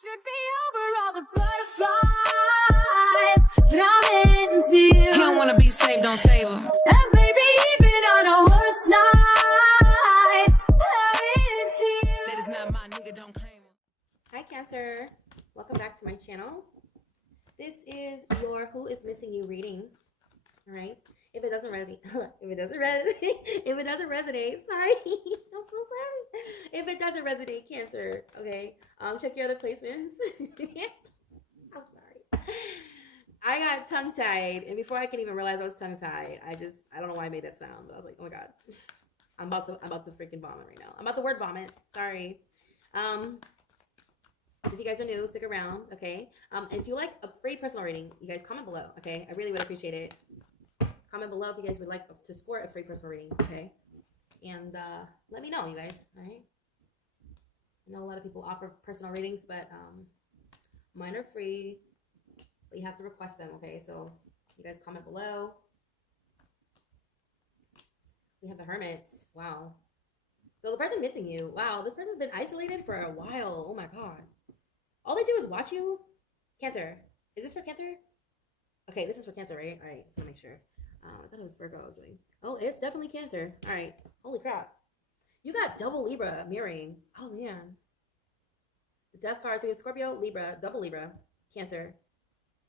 should be over all the butterflies, but I'm into you. You don't wanna be saved, don't save them. And baby, even on our worst nights, I'm into you. That is not my nigga, don't claim him. Hi Cancer, welcome back to my channel. This is your Who is Missing You reading. All right. If it doesn't resonate, sorry, I'm so sorry. If it doesn't resonate, Cancer, okay, check your other placements. I'm sorry. I got tongue-tied, and before I can even realize I was tongue-tied, I don't know why I made that sound, but I was like, oh my god, I'm about to freaking vomit right now. I'm about to word vomit. Sorry. If you guys are new, stick around, okay? And if you like a free personal reading, you guys comment below, okay? I really would appreciate it. Comment below if you guys would like to score a free personal reading, okay? And let me know, you guys, all right? I know a lot of people offer personal readings, but mine are free, but you have to request them, okay? So you guys comment below. We have the Hermits. Wow. So the person missing you. Wow, this person's been isolated for a while. Oh my god. All they do is watch you. Cancer. Is this for Cancer? Okay, this is for Cancer, right? All right, just want to make sure. I thought it was Virgo I was doing. Oh, it's definitely Cancer. All right. Holy crap. You got double Libra mirroring. Oh, man. The death card. So you have Scorpio, Libra, double Libra, Cancer,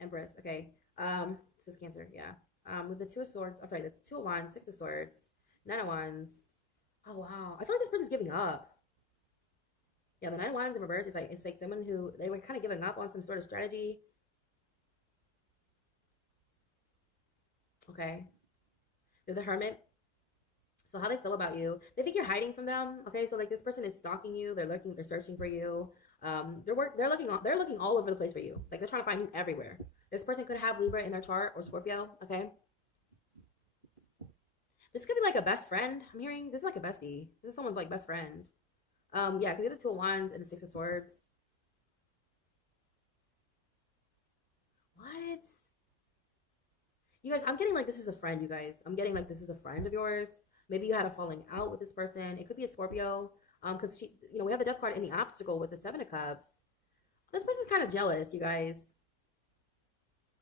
Empress. Okay. This is Cancer. Yeah. With the Two of Swords. I'm sorry, the Two of Wands, Six of Swords, Nine of Wands. Oh, wow. I feel like this person's giving up. Yeah, the Nine of Wands in reverse is like, it's like someone who, they were kind of giving up on some sort of strategy. Okay. They're the Hermit. So how they feel about you, they think you're hiding from them. Okay, so like this person is stalking you. They're looking, they're searching for you. They're looking all over the place for you. Like they're trying to find you everywhere. This person could have Libra in their chart or Scorpio. Okay. This could be like a best friend. I'm hearing this is like a bestie. This is someone's like best friend. Yeah, because you have the Two of Wands and the Six of Swords. What? You guys, I'm getting like this is a friend, you guys. I'm getting like this is a friend of yours. Maybe you had a falling out with this person. It could be a Scorpio. Because she, you know, we have the Death card in the obstacle with the Seven of Cups. This person's kind of jealous, you guys.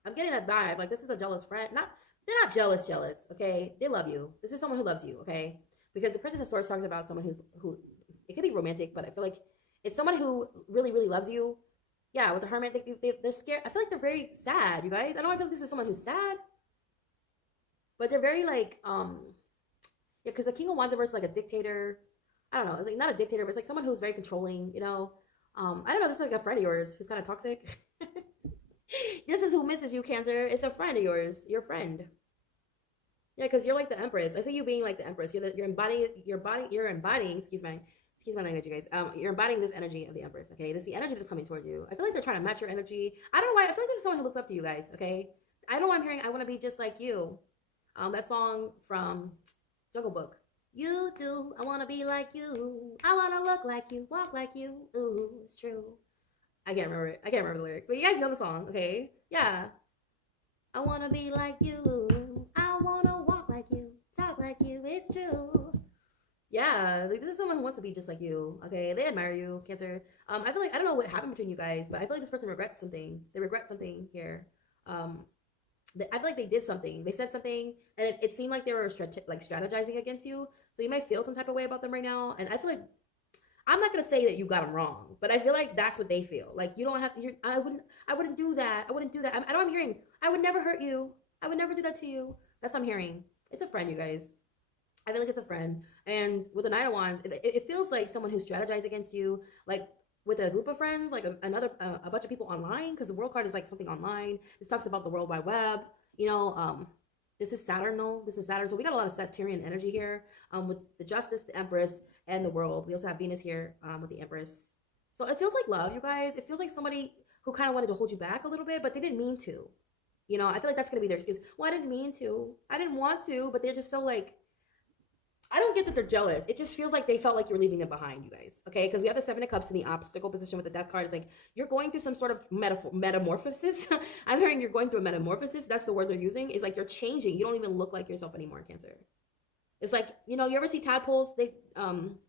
I'm getting that vibe. Like this is a jealous friend. They're not jealous, okay? They love you. This is someone who loves you, okay? Because the Princess of Swords talks about someone who it could be romantic, but I feel like it's someone who really, really loves you. Yeah, with the Hermit, they're scared. I feel like they're very sad, you guys. I know I feel like this is someone who's sad. But they're very like, yeah, because the King of Wands is like a dictator. I don't know. It's like not a dictator, but it's like someone who's very controlling, you know. I don't know. This is like a friend of yours who's kind of toxic. This is who misses you, Cancer. It's a friend of yours. Your friend. Yeah, because you're like the Empress. I see you being like the Empress. You're embodying, excuse my language, you guys. You're embodying this energy of the Empress, okay? This is the energy that's coming towards you. I feel like they're trying to match your energy. I don't know why. I feel like this is someone who looks up to you guys, okay? I don't know why I'm hearing I want to be just like you. That song from Jungle Book. You do, I want to be like you. I want to look like you, walk like you. Ooh, it's true. I can't remember it. I can't remember the lyrics, but you guys know the song, okay? Yeah. I want to be like you. I want to walk like you, talk like you. It's true. Yeah, like this is someone who wants to be just like you, okay? They admire you, Cancer. I feel like, I don't know what happened between you guys, but I feel like this person regrets something. They regret something here. I feel like they did something. They said something, and it seemed like they were strategizing against you. So you might feel some type of way about them right now. And I feel like I'm not gonna say that you got them wrong, but I feel like that's what they feel. Like you don't have to. I wouldn't do that. I wouldn't do that. I know I'm hearing. I would never hurt you. I would never do that to you. That's what I'm hearing. It's a friend, you guys. I feel like it's a friend. And with the Nine of Wands, it feels like someone who strategized against you, like with a group of friends, like a bunch of people online, because the World card is like something online. This talks about the World Wide Web. You know, this is Saturn, though. This is Saturn. So we got a lot of Saturnian energy here with the Justice, the Empress, and the World. We also have Venus here with the Empress. So it feels like love, you guys. It feels like somebody who kind of wanted to hold you back a little bit, but they didn't mean to. You know, I feel like that's going to be their excuse. Well, I didn't mean to. I didn't want to, but they're just so like, I don't get that they're jealous. It just feels like they felt like you're leaving them behind, you guys. Okay, because we have the Seven of Cups in the obstacle position with the Death card. It's like you're going through some sort of metamorphosis. I'm hearing you're going through a metamorphosis. That's the word they're using. It's like you're changing. You don't even look like yourself anymore, Cancer. It's like, you know, you ever see tadpoles?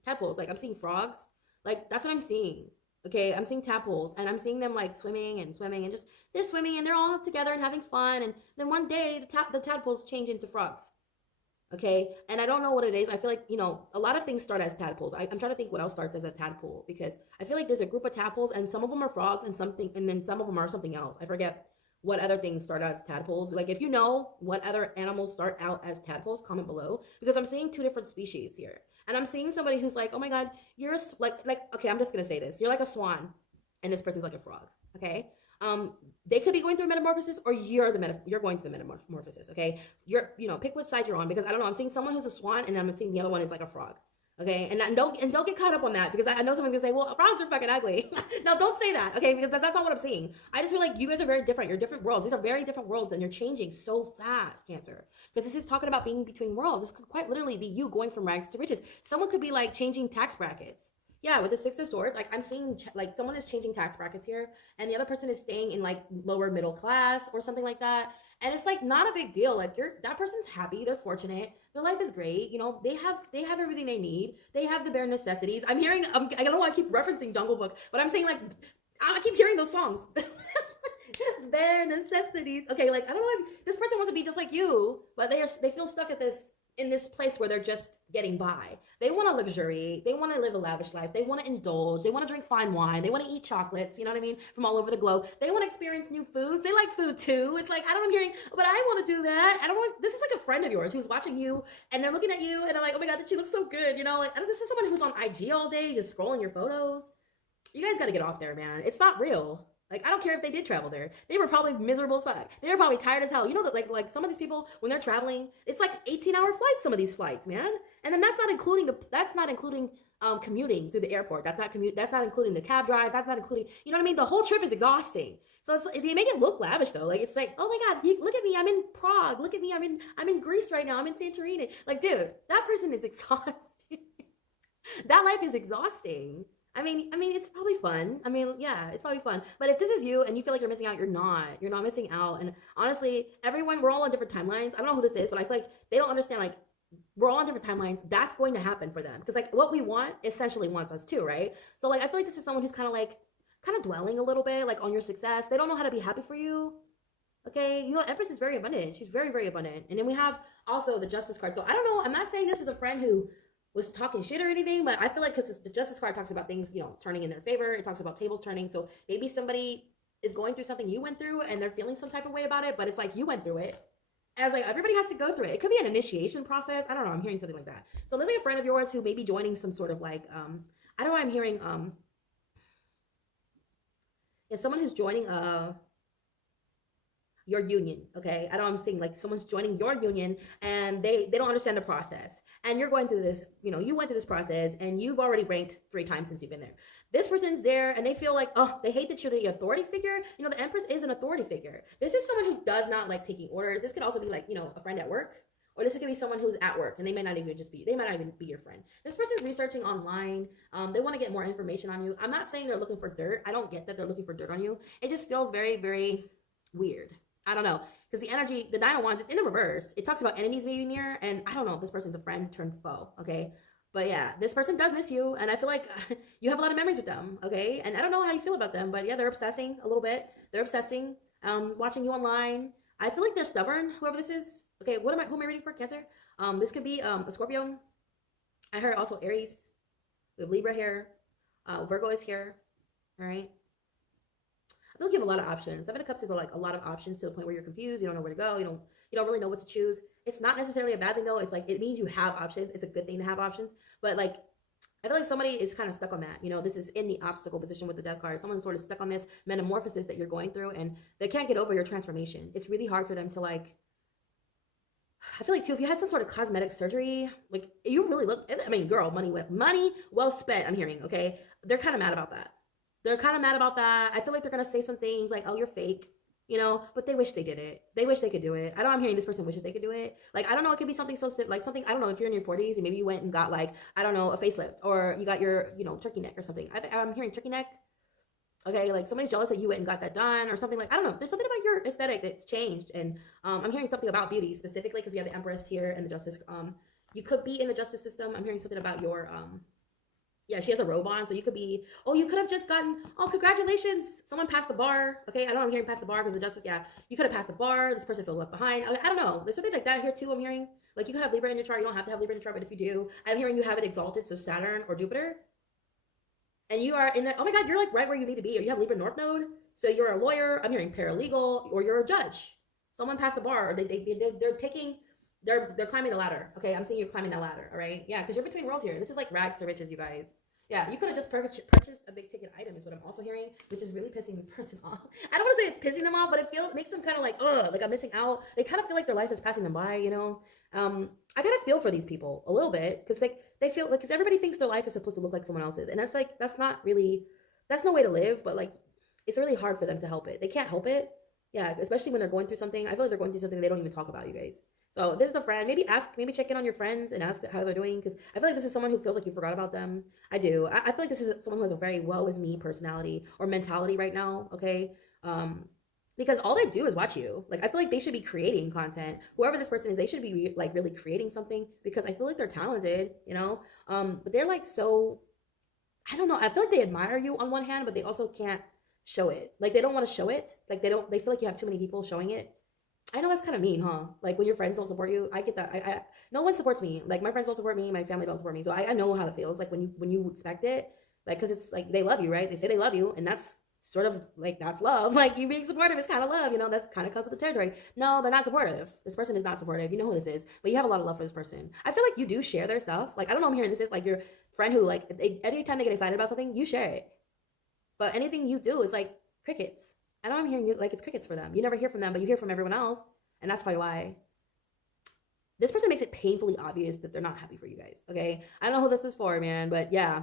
Tadpoles. Like I'm seeing frogs. Like that's what I'm seeing. Okay, I'm seeing tadpoles, and I'm seeing them like swimming and swimming, and just they're swimming and they're all together and having fun. And then one day the tadpoles change into frogs. Okay, and I don't know what it is. I feel like, you know, a lot of things start as tadpoles. I'm trying to think what else starts as a tadpole, because I feel like there's a group of tadpoles and some of them are frogs and something, and then some of them are something else. I forget what other things start as tadpoles. Like, if you know what other animals start out as tadpoles, comment below, because I'm seeing two different species here. And I'm seeing somebody who's like, oh my God, you're okay, I'm just gonna say this. You're like a swan, and this person's like a frog. Okay. They could be going through a metamorphosis, or you're going through the metamorphosis. Okay. Pick which side you're on, because I don't know. I'm seeing someone who's a swan, and I'm seeing the other one is like a frog. Okay, and don't get caught up on that, because I know someone's gonna say, well, frogs are fucking ugly. No, don't say that, okay, because that's not what I'm seeing. I just feel like you guys are very different. You're different worlds. These are very different worlds, and you're changing so fast, Cancer. Because this is talking about being between worlds. This could quite literally be you going from rags to riches. Someone could be like changing tax brackets. Yeah, with the Six of Swords, like I'm seeing like someone is changing tax brackets here, and the other person is staying in like lower middle class or something like that. And it's like not a big deal. Like that person's happy, they're fortunate, their life is great. You know, they have everything they need. They have the bare necessities. I'm hearing. I don't know why I keep referencing Jungle Book, but I'm saying like I keep hearing those songs. Bare necessities. Okay, like I don't know if this person wants to be just like you, but they feel stuck at in this place where they're just getting by. They want to luxury. They want to live a lavish life. They want to indulge. They want to drink fine wine. They want to eat chocolates, you know what I mean, from all over the globe. They want to experience new foods. They like food too. It's like, I don't know, I'm hearing, but I want to do that. I don't want, this is like a friend of yours who's watching you, and they're looking at you, and they're like, oh my God, she looks so good, you know, like, this is someone who's on IG all day, just scrolling your photos. You guys got to get off there, man. It's not real. Like, I don't care if they did travel there. They were probably miserable as fuck. They were probably tired as hell. You know that like some of these people, when they're traveling, it's like 18-hour flights, some of these flights, man. And then that's not including commuting through the airport. That's not including the cab drive. That's not including, you know what I mean? The whole trip is exhausting. So they make it look lavish though. Like, it's like, oh my God, look at me. I'm in Prague. Look at me. I'm in Greece right now. I'm in Santorini. Like, dude, that person is exhausting. That life is exhausting. I mean, it's probably fun. I mean, yeah, it's probably fun. But if this is you and you feel like you're missing out, you're not missing out. And honestly, we're all on different timelines. I don't know who this is, but I feel like they don't understand, like, we're all on different timelines. That's going to happen for them. Because, like, what we want essentially wants us too, right? So, like, I feel like this is someone who's kind of dwelling a little bit, like, on your success. They don't know how to be happy for you. Okay, you know, Empress is very abundant. She's very, very abundant. And then we have also the Justice card. So I don't know. I'm not saying this is a friend who was talking shit or anything, but I feel like because the Justice card talks about things, you know, turning in their favor. It talks about tables turning. So maybe somebody is going through something you went through and they're feeling some type of way about it, but it's like you went through it. As like everybody has to go through it. It could be an initiation process. I don't know. I'm hearing something like that. So there's like a friend of yours who may be joining some sort of like I don't know. I'm hearing someone who's joining your union. Okay, I don't know. I'm seeing like someone's joining your union and they don't understand the process. And you're going through this, you know, you went through this process and you've already ranked 3 times since you've been there. This person's there and they feel like, oh, they hate that you're the authority figure. You know, the Empress is an authority figure. This is someone who does not like taking orders. This could also be like, you know, a friend at work, or this could be someone who's at work and they might not even be your friend. This person's researching online. They want to get more information on you. I'm not saying they're looking for dirt. I don't get that they're looking for dirt on you. It just feels very, very weird. I don't know. Because the energy, the Nine of Wands, it's in the reverse. It talks about enemies being near, and I don't know if this person's a friend turned foe, okay? But yeah, this person does miss you, and I feel like you have a lot of memories with them, okay? And I don't know how you feel about them, but yeah, they're obsessing a little bit. They're obsessing, watching you online. I feel like they're stubborn, whoever this is. Okay, who am I reading for? Cancer? This could be a Scorpio. I heard also Aries. We have Libra here. Virgo is here, all right? I feel like you have a lot of options. Seven of Cups is like a lot of options to the point where you're confused. You don't know where to go. You don't really know what to choose. It's not necessarily a bad thing though. It's like, it means you have options. It's a good thing to have options. But like, I feel like somebody is kind of stuck on that. You know, this is in the obstacle position with the Death card. Someone's sort of stuck on this metamorphosis that you're going through, and they can't get over your transformation. It's really hard for them to like, I feel like too, if you had some sort of cosmetic surgery, like you really look, I mean, girl, money well spent, I'm hearing, okay? They're kind of mad about that. They're kind of mad about that. I feel like they're going to say some things like, oh, you're fake, you know, but they wish they did it. They wish they could do it. I'm hearing this person wishes they could do it. Like, I don't know. It could be something so like something, I don't know, if you're in your 40s and maybe you went and got like, I don't know, a facelift, or you got your, you know, turkey neck or something. I'm hearing turkey neck. Okay. Like somebody's jealous that you went and got that done or something. Like, I don't know. There's something about your aesthetic that's changed. And I'm hearing something about beauty specifically because you have the Empress here and the Justice. You could be in the justice system. I'm hearing something about your, Yeah, she has a robe on, so you could be, oh, you could have just gotten, oh, congratulations, someone passed the bar. Okay, I know I'm hearing past the bar because the justice, yeah, you could have passed the bar, this person feels left behind. I don't know, there's something like that here too, I'm hearing. Like, you could have Libra in your chart, you don't have to have Libra in your chart, but if you do, I'm hearing you have it exalted, so Saturn or Jupiter, and you are in the, oh my God, you're like right where you need to be, or you have Libra North Node, so you're a lawyer, I'm hearing paralegal, or you're a judge. Someone passed the bar, or they're taking, they're climbing the ladder. Okay, I'm seeing you climbing that ladder, all right? Yeah, because you're between worlds here. This is like rags to riches, you guys. Yeah, you could have just purchased a big ticket item is what I'm also hearing, which is really pissing this person off. I don't want to say it's pissing them off, but it makes them kind of like, ugh, like I'm missing out. They kind of feel like their life is passing them by, you know? I gotta feel for these people a little bit, because like they feel like, because everybody thinks their life is supposed to look like someone else's, and that's like, that's not really, that's no way to live, but like, it's really hard for them to help it. They can't help it. Yeah, especially when they're going through something. I feel like they're going through something they don't even talk about, you guys. So this is a friend. Maybe check in on your friends and ask how they're doing, because I feel like this is someone who feels like you forgot about them. I do. I feel like this is someone who has a very woe is me personality or mentality right now. Okay, because all they do is watch you. Like, I feel like they should be creating content. Whoever this person is, they should be like really creating something, because I feel like they're talented, you know. But they're like so, I don't know. I feel like they admire you on one hand, but they also can't show it. Like, they don't want to show it. Like, they feel like you have too many people showing it. I know that's kind of mean, huh? Like, when your friends don't support you, I get that. No one supports me. Like, my friends don't support me, my family don't support me. So I know how it feels. Like, when you expect it, like, because it's like they love you, right? They say they love you, and that's sort of like, that's love. Like, you being supportive is kind of love, you know. That kind of comes with the territory. No, they're not supportive. This person is not supportive. You know who this is, but you have a lot of love for this person. I feel like you do share their stuff. Like, I don't know, I'm hearing this is like your friend who, like, every time they get excited about something, you share it. But anything you do is like crickets. I know I'm hearing you like it's crickets for them. You never hear from them, but you hear from everyone else. And that's probably why this person makes it painfully obvious that they're not happy for you guys. Okay, I don't know who this is for, man, but yeah,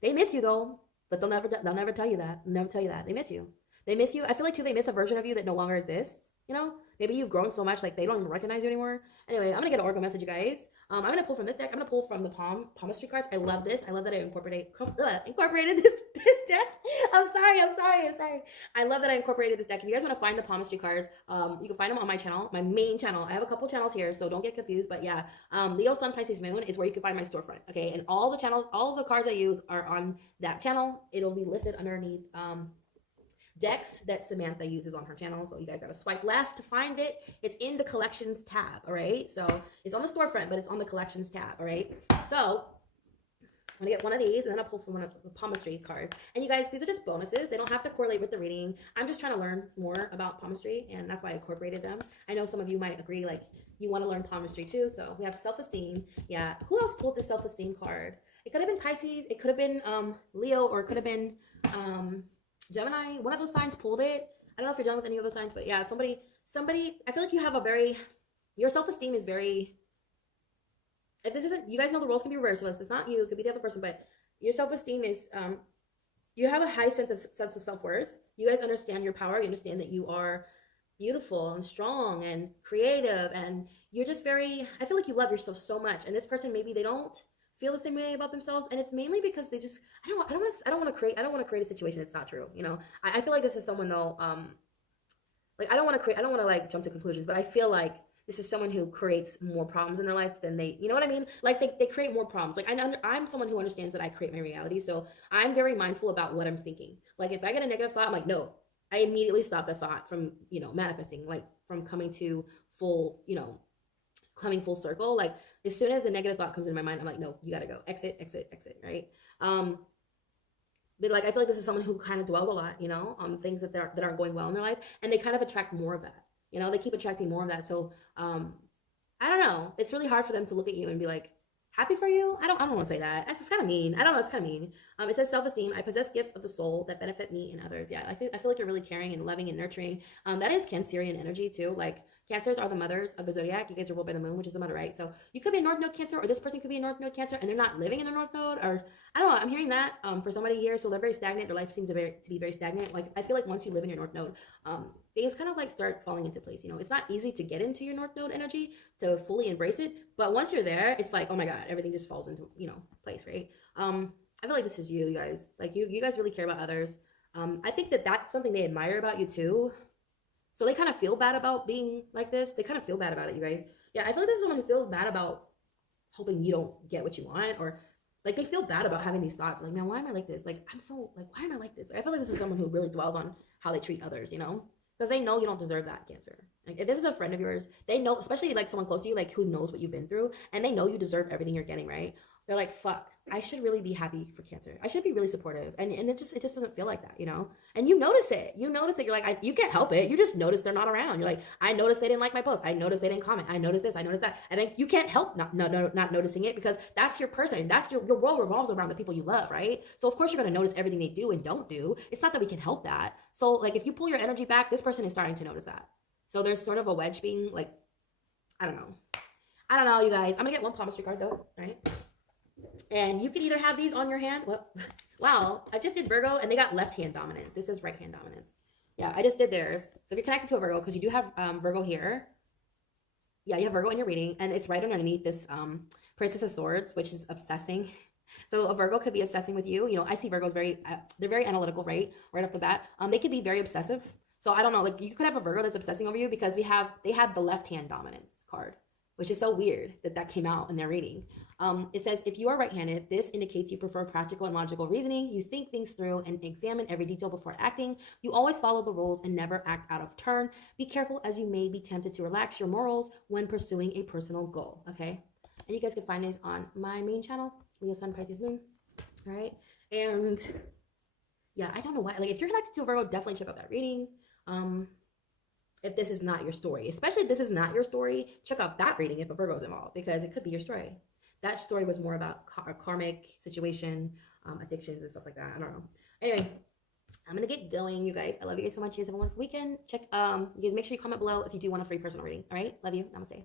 they miss you though. But they'll never tell you that. They'll never tell you that they miss you. They miss you. I feel like too they miss a version of you that no longer exists. You know, maybe you've grown so much like they don't even recognize you anymore. Anyway, I'm gonna get an oracle message, you guys. I'm gonna pull from this deck. I'm gonna pull from the palmistry cards. I love this. I love that I incorporated this deck. I'm sorry. I love that I incorporated this deck. If you guys want to find the palmistry cards, you can find them on my channel, my main channel. I have a couple channels here, so don't get confused. But yeah, Leo, Sun, Pisces, Moon is where you can find my storefront. Okay, and all the cards I use are on that channel. It'll be listed underneath decks that Samantha uses on her channel. So you guys gotta swipe left to find it. It's in the collections tab, all right? So it's on the storefront, but it's on the collections tab, all right? So I'm gonna get one of these, and then I'll pull from one of the palmistry cards. And you guys, these are just bonuses. They don't have to correlate with the reading. I'm just trying to learn more about palmistry, and that's why I incorporated them. I know some of you might agree, like, you want to learn palmistry too. So we have self-esteem. Yeah, who else pulled the self-esteem card? It could have been Pisces, it could have been Leo, or it could have been Gemini. One of those signs pulled it. I don't know if you're done with any of those signs, but yeah, somebody, I feel like you have a very, your self-esteem is very, if this isn't, you guys know the roles can be reversed. So it's not you, it could be the other person, but your self-esteem is, you have a high sense of self-worth. You guys understand your power. You understand that you are beautiful and strong and creative, and you're just very, I feel like you love yourself so much. And this person, maybe they don't feel the same way about themselves, and it's mainly because they just, I don't want to create a situation that's not true. You know, I feel like this is someone though, like I don't want to like jump to conclusions, but I feel like this is someone who creates more problems in their life than they, you know what I mean? Like they create more problems. Like I'm someone who understands that I create my reality, so I'm very mindful about what I'm thinking. Like if I get a negative thought, I'm like, no, I immediately stop the thought from, you know, manifesting, like from coming to full, you know, coming full circle. Like as soon as a negative thought comes into my mind, I'm like, no, you gotta go, exit, right? But like I feel like this is someone who kind of dwells a lot, you know, on things that aren't going well in their life, and they kind of attract more of that. You know, they keep attracting more of that. So I don't know. It's really hard for them to look at you and be like, happy for you? I don't want to say that. That's kind of mean. I don't know. It's kind of mean. It says self-esteem. I possess gifts of the soul that benefit me and others. Yeah, I feel like you're really caring and loving and nurturing. That is Cancerian energy too. Like Cancers are the mothers of the zodiac. You guys are ruled by the moon, which is the mother, right? So you could be a North Node Cancer, or this person could be a North Node Cancer, and they're not living in the North Node, or I don't know. I'm hearing that for somebody here, so they're very stagnant. Their life seems to be very stagnant. Like I feel like once you live in your North Node, things kind of like start falling into place. You know, it's not easy to get into your North Node energy to fully embrace it, but once you're there, it's like, oh my God, everything just falls into, you know, place, right? I feel like this is you guys. Like you guys really care about others. I think that that's something they admire about you too. So they kind of feel bad about being like this. They kind of feel bad about it, you guys. Yeah, I feel like this is someone who feels bad about hoping you don't get what you want, or Like, they feel bad about having these thoughts. Like, man, why am I like this? Like, I'm so, like, why am I like this? I feel like this is someone who really dwells on how they treat others, you know? Because they know you don't deserve that, Cancer. Like, if this is a friend of yours, they know, especially like someone close to you, like who knows what you've been through, and they know you deserve everything you're getting, right? They're like, fuck, I should really be happy for Cancer. I should be really supportive. And it just doesn't feel like that, you know? And you notice it. You notice it. You're like, you can't help it. You just notice they're not around. You're like, I noticed they didn't like my post. I noticed they didn't comment. I noticed this. I noticed that. And then you can't help not noticing it, because that's your person. That's your world revolves around the people you love, right? So of course you're going to notice everything they do and don't do. It's not that we can help that. So like, if you pull your energy back, this person is starting to notice that. So there's sort of a wedge being like, I don't know, you guys. I'm going to get one palmistry card though, right? And you can either have these on your hand. Well, wow, I just did Virgo and they got left hand dominance. This is right hand dominance. Yeah, I just did theirs. So if you're connected to a Virgo, because you do have Virgo here. Yeah, you have Virgo in your reading, and it's right underneath this Princess of Swords, which is obsessing. So a Virgo could be obsessing with you. You know, I see Virgos they're very analytical, right off the bat. They could be very obsessive. So I don't know, like you could have a Virgo that's obsessing over you because they have the left hand dominance card, which is so weird that came out in their reading. It says, if you are right-handed, this indicates you prefer practical and logical reasoning. You think things through and examine every detail before acting. You always follow the rules and never act out of turn. Be careful, as you may be tempted to relax your morals when pursuing a personal goal, okay? And you guys can find these on my main channel, Leo, Sun, Pisces, Moon, all right? And yeah, I don't know why. Like, if you're connected to a Virgo, definitely check out that reading. If this is not your story, especially if this is not your story, check out that reading if a Virgo's involved, because it could be your story. That story was more about a karmic situation, addictions and stuff like that. I don't know. Anyway, I'm going to get going, you guys. I love you guys so much. You guys have a wonderful weekend. You guys make sure you comment below if you do want a free personal reading. All right? Love you. Namaste.